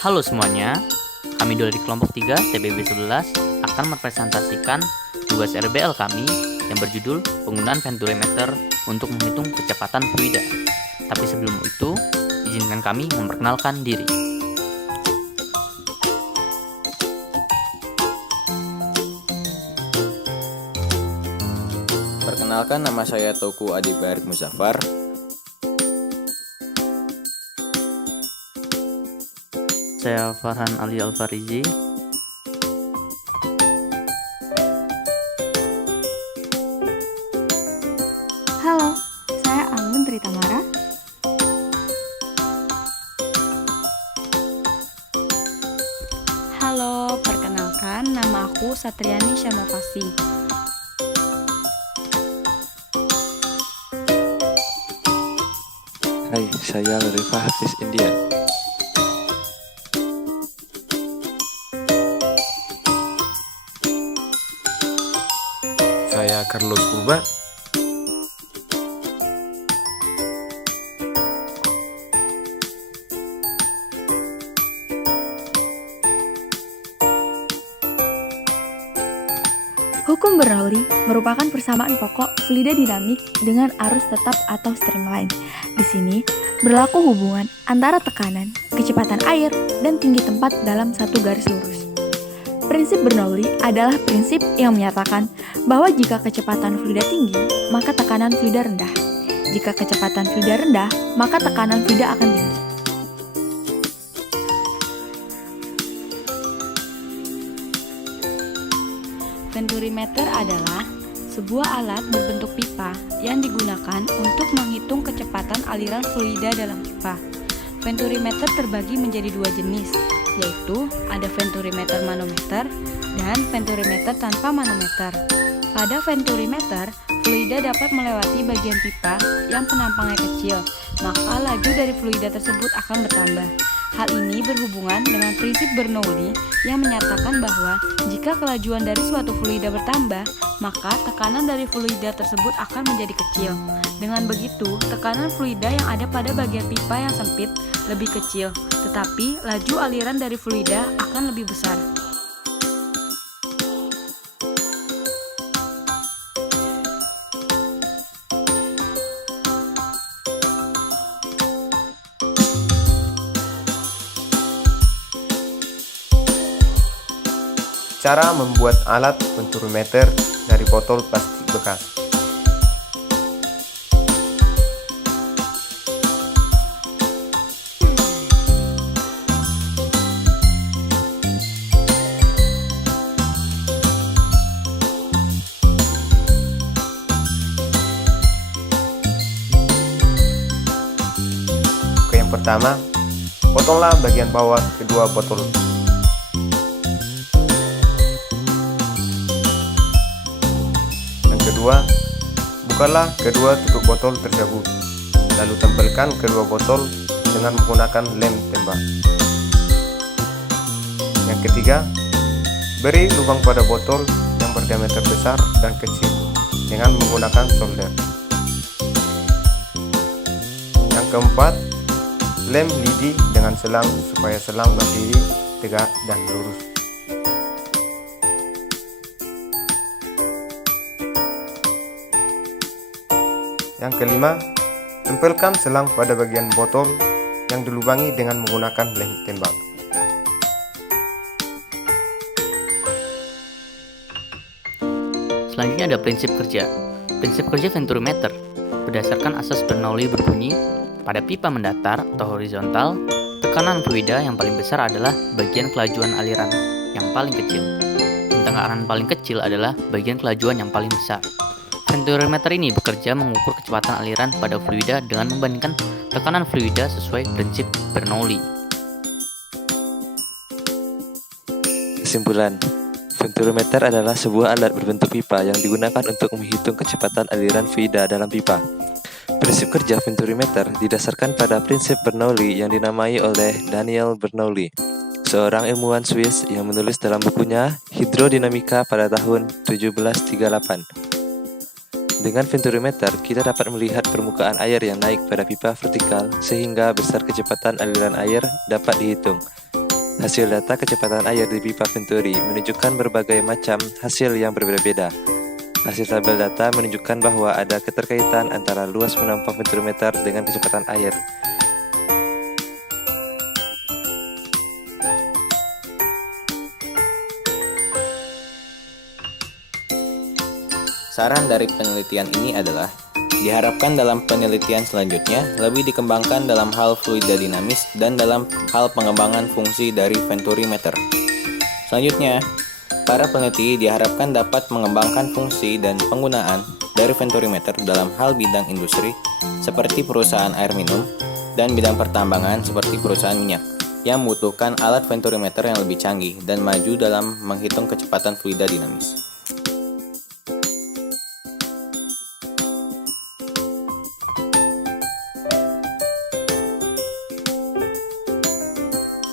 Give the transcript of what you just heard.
Halo semuanya, kami dari kelompok 3 TBB 11 akan mempresentasikan tugas RBL kami yang berjudul penggunaan venturimeter untuk menghitung kecepatan fluida. Tapi sebelum itu, izinkan kami memperkenalkan diri. Perkenalkan, nama saya Toku Adi Barik Muzaffar. Saya Farhan Ali Alfarizi. Halo, saya Anggun Tritamara. Halo, perkenalkan nama aku Satriani Syamafasi. Hai, saya Larifa Hafiz Indian. Saya Carlos Purba. Hukum Bernoulli merupakan persamaan pokok fluida dinamik dengan arus tetap atau streamline. Di sini berlaku hubungan antara tekanan, kecepatan air, dan tinggi tempat dalam satu garis lurus. Prinsip Bernoulli adalah prinsip yang menyatakan bahwa jika kecepatan fluida tinggi, maka tekanan fluida rendah. Jika kecepatan fluida rendah, maka tekanan fluida akan tinggi. Venturimeter adalah sebuah alat berbentuk pipa yang digunakan untuk menghitung kecepatan aliran fluida dalam pipa. Venturimeter terbagi menjadi dua jenis, yaitu ada venturimeter manometer dan venturimeter tanpa manometer. Pada venturimeter, fluida dapat melewati bagian pipa yang penampangnya kecil, maka laju dari fluida tersebut akan bertambah. Hal ini berhubungan dengan prinsip Bernoulli yang menyatakan bahwa jika kelajuan dari suatu fluida bertambah, maka tekanan dari fluida tersebut akan menjadi kecil. Dengan begitu, tekanan fluida yang ada pada bagian pipa yang sempit lebih kecil, tetapi laju aliran dari fluida akan lebih besar. Cara membuat alat venturimeter dari botol plastik bekas. Oke, yang pertama, potonglah bagian bawah kedua botol. Kedua, bukalah kedua tutup botol tersebut, lalu tempelkan kedua botol dengan menggunakan lem tembak. Yang ketiga, beri lubang pada botol yang berdiameter besar dan kecil dengan menggunakan solder. Yang keempat, lem lidi dengan selang supaya selang berdiri tegak dan lurus. Yang kelima, tempelkan selang pada bagian botol yang dilubangi dengan menggunakan lem tembak. Selanjutnya ada prinsip kerja. Prinsip kerja venturimeter berdasarkan asas Bernoulli berbunyi, pada pipa mendatar atau horizontal, tekanan fluida yang paling besar adalah bagian kelajuan aliran yang paling kecil. Dan tekanan paling kecil adalah bagian kelajuan yang paling besar. Venturimeter ini bekerja mengukur kecepatan aliran pada fluida dengan membandingkan tekanan fluida sesuai prinsip Bernoulli. Kesimpulan, venturimeter adalah sebuah alat berbentuk pipa yang digunakan untuk menghitung kecepatan aliran fluida dalam pipa. Prinsip kerja venturimeter didasarkan pada prinsip Bernoulli yang dinamai oleh Daniel Bernoulli, seorang ilmuwan Swiss yang menulis dalam bukunya Hidrodinamika pada tahun 1738. Dengan venturimeter, kita dapat melihat permukaan air yang naik pada pipa vertikal sehingga besar kecepatan aliran air dapat dihitung. Hasil data kecepatan air di pipa Venturi menunjukkan berbagai macam hasil yang berbeda-beda. Hasil tabel data menunjukkan bahwa ada keterkaitan antara luas menampung venturimeter dengan kecepatan air. Saran dari penelitian ini adalah, diharapkan dalam penelitian selanjutnya lebih dikembangkan dalam hal fluida dinamis dan dalam hal pengembangan fungsi dari venturimeter. Selanjutnya, para peneliti diharapkan dapat mengembangkan fungsi dan penggunaan dari venturimeter dalam hal bidang industri seperti perusahaan air minum dan bidang pertambangan seperti perusahaan minyak yang membutuhkan alat venturimeter yang lebih canggih dan maju dalam menghitung kecepatan fluida dinamis.